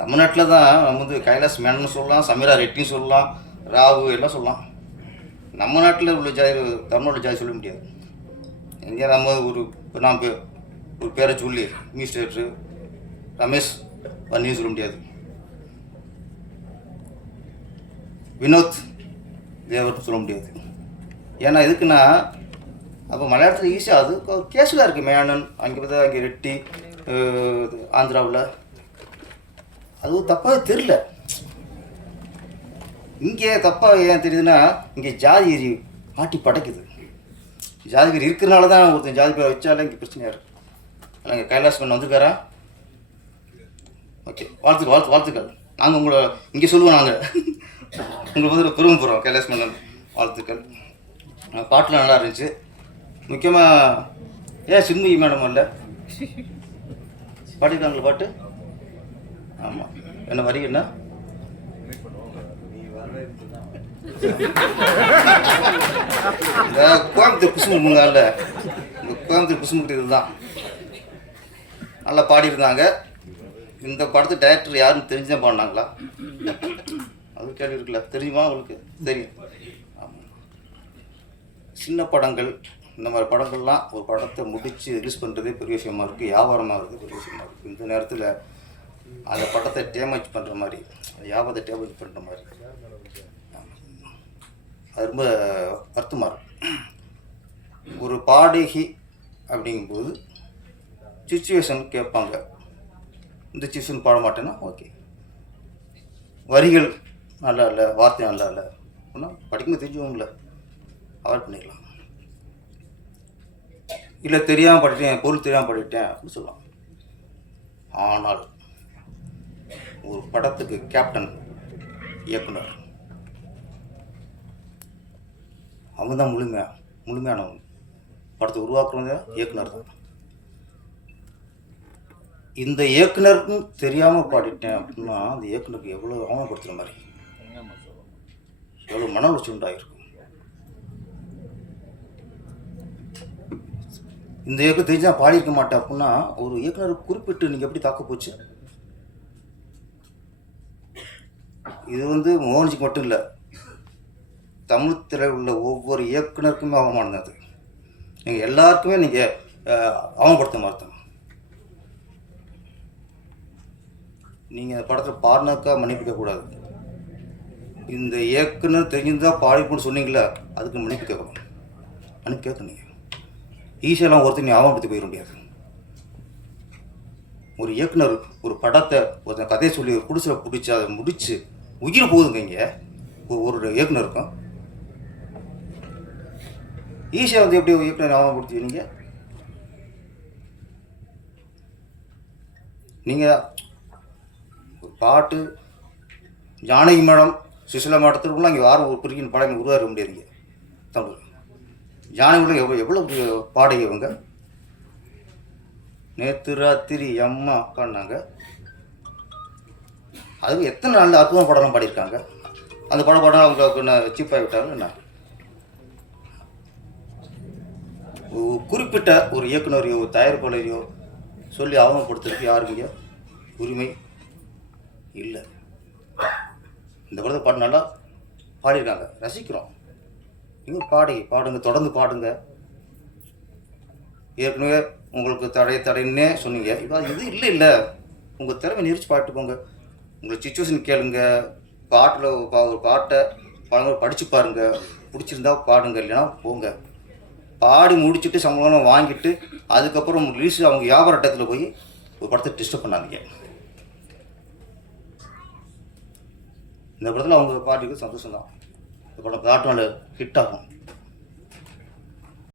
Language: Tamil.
தமிழ்நாட்டில் தான் நம்ம வந்து கைலாஸ் மேனன் சொல்லலாம் சமீரா ரெட்டின்னு சொல்லலாம் ராகு எல்லாம் சொல்லலாம். நம்ம நாட்டில் உள்ள ஜாதி தமிழோட ஜாதி சொல்ல முடியாது. எங்கே நம்ம ஒரு நாம் ஒரு பேரை சொல்லி மினிஸ்டர் ரமேஷ் பண்ணியும் சொல்ல முடியாது. வினோத் தேவர் சொல்ல முடியாது. ஏன்னா எதுக்குன்னா அப்போ மலையாளத்தில் ஈஸியாக அது கேஸில் இருக்குது மேனன் அங்கே பார்த்தா அங்கே ரெட்டி ஆந்திராவில். அது தப்பாக தெரில இங்கே தப்பாக ஏன் தெரியுதுன்னா இங்கே ஜாதி எரி ஆட்டி படைக்குது. ஜாதி பேர் இருக்கிறனால தான் ஒருத்தன் ஜாதி பேர் வச்சாலே இங்கே பிரச்சனையாக இருக்குது ஆனால் இங்கே கைலாஸ் பண்ண வந்திருக்காரா? ஓகே வாழ்த்துக்கள் வாழ்த்து வாழ்த்துக்கள். நாங்கள் உங்களை இங்கே சொல்லுவோம் நாங்கள் உங்களுக்கு வந்து பெருமை போகிறோம் கைலாஸ் மன்னன். வாழ்த்துக்கள். பாட்டுலாம் நல்லா இருந்துச்சு. முக்கியமாக ஏன் சின்மயி மேடம் இல்லை பாடிருக்காங்களா பாட்டு? ஆமாம் என்ன வரி என்ன? இந்த கோயம்புத்தூர் குசுமுங்கால இந்த கோயம்புத்தூர் குசுமுட்டு இதுதான். நல்லா பாடியிருந்தாங்க. இந்த படத்து டைரக்டர் யாருன்னு தெரிஞ்சு தான் பாடினாங்களா? அது கேள்வி இருக்குல்ல. தெரியுமா உங்களுக்கு? தெரியும். சின்ன படங்கள் இந்த மாதிரி படங்கள்லாம் ஒரு படத்தை முடித்து ரிலீஸ் பண்ணுறதே பெரிய விஷயமா இருக்குது வியாபாரமாகிறது பெரிய விஷயமா இருக்குது இந்த நேரத்தில் அந்த படத்தை டேமேஜ் பண்ணுற மாதிரி யாபத்தை டேமேஜ் பண்ணுற மாதிரி. அது ரொம்ப வருத்தமாக இருக்கும். ஒரு பாடகி அப்படிங்கும்போது சுச்சுவேஷன் கேட்பாங்க. இந்த சுச்சுவேஷன் பாட மாட்டேன்னா ஓகே வரிகள் நல்லா இல்லை வார்த்தை நல்லா இல்லை அப்படின்னா படிக்கும்போது தெரிஞ்சவங்கள அவாய்ட் பண்ணிடலாம். இல்லை தெரியாமல் படிட்டேன் பொருள் தெரியாமல் படிட்டேன் அப்படின்னு சொல்லலாம் ஆனால் ஒரு படத்துக்கு கேப்டன் இயக்குனர். அவங்க தான் முழுமையா முழுமையானவங்க படத்தை உருவாக்குறவங்க இயக்குனர் தான். இந்த இயக்குனருக்கும் தெரியாமல் பாடிட்டேன் அப்படின்னா அந்த இயக்குனருக்கு எவ்வளோ அவமானப்படுத்துகிற மாதிரி. எவ்வளோ மன உச்சி உண்டாயிருக்கும் இந்த இயக்கம் தெரிஞ்சால் பாடியிருக்க மாட்டேன் அப்படின்னா ஒரு இயக்குனர் குறிப்பிட்டு நீங்கள் எப்படி தாக்க போச்சு? இது வந்து மோகன்ஜிக்கு மட்டும் இல்லை தமிழ் திரையில் உள்ள ஒவ்வொரு இயக்குனருக்குமே அவமானம் அது. நீங்கள் எல்லாருக்குமே நீங்கள் அவமானப்படுத்த மாட்டோம் நீங்கள் அந்த படத்தில் பாடினாக்கா மன்னிப்பு கேட்கக்கூடாது. இந்த இயக்குனர் தெரிஞ்சிருந்தால் பாடிப்புன்னு சொன்னீங்களே அதுக்கு மன்னிப்பு கேட்கணும். மன்னிப்பு கேட்கணும் நீங்கள் ஈஸியெல்லாம் ஒருத்தர் நீ அவமானப்படுத்தி போயிட முடியாது. ஒரு இயக்குனர் ஒரு படத்தை ஒருத்தன் கதையை சொல்லி ஒரு குடிசில் பிடிச்சி அதை முடித்து உயிர் போகுதுங்க இங்கே. ஒரு ஒரு இயக்குனருக்கும் ஈஸியாக வந்து எப்படி ஒரு இயக்குனர் அவமானப்படுத்துவீங்க நீங்கள் நீங்கள் ஒரு பாட்டு ஜானகி மேடம் சுசிலா மேடத்திற்குலாம் இங்கே யாரும் ஒரு பிரிக்கின் படம் உருவாக முடியாதுங்க தமிழ். ஜானகி மேடம் எவ்வளோ எவ்வளோ பெரிய பாடகி இவங்க? நேற்று ராத்திரி அம்மா அக்கான்னாங்க. அது எத்தனை நாளில் அற்புதம் படம்லாம் பாடியிருக்காங்க? அந்த படம் பாடம் அவங்க என்ன சீப்பாக விட்டாங்க என்ன? குறிப்பிட்ட ஒரு இயக்குனரையோ தயாரிப்பாளரையோ சொல்லி அவமானப்படுத்துறதுக்கு யாருங்க உரிமை இல்லை. இந்த படத்தை பாட்டு நல்லா பாடியிருக்காங்க. ரசிக்கிறோம். நீங்கள் பாடி பாடுங்க தொடர்ந்து பாடுங்க. ஏற்கனவே உங்களுக்கு தடை தடைன்னே சொன்னீங்க. இப்போ அது இது இல்லை இல்லை. உங்கள் திறமை நெரிச்சு பாட்டு போங்க உங்கள் சுச்சுவேஷன் கேளுங்க. பாட்டில் ஒரு பாட்டை பாருங்க படித்து பாருங்கள் பிடிச்சிருந்தா பாடுங்க இல்லைன்னா போங்க. பாடி முடிச்சுட்டு சம்பளம் வாங்கிட்டு அதுக்கப்புறம் ரிலீஸ் அவங்க வியாபார இடத்துல போய் ஒரு படத்தை டிஸ்டர்ப் பண்ணாதீங்க. இந்த படத்தில் அவங்க பாட்டிக்கு சந்தோஷம் தான் இந்த படம் பாட்டு ஹிட் ஆகும்.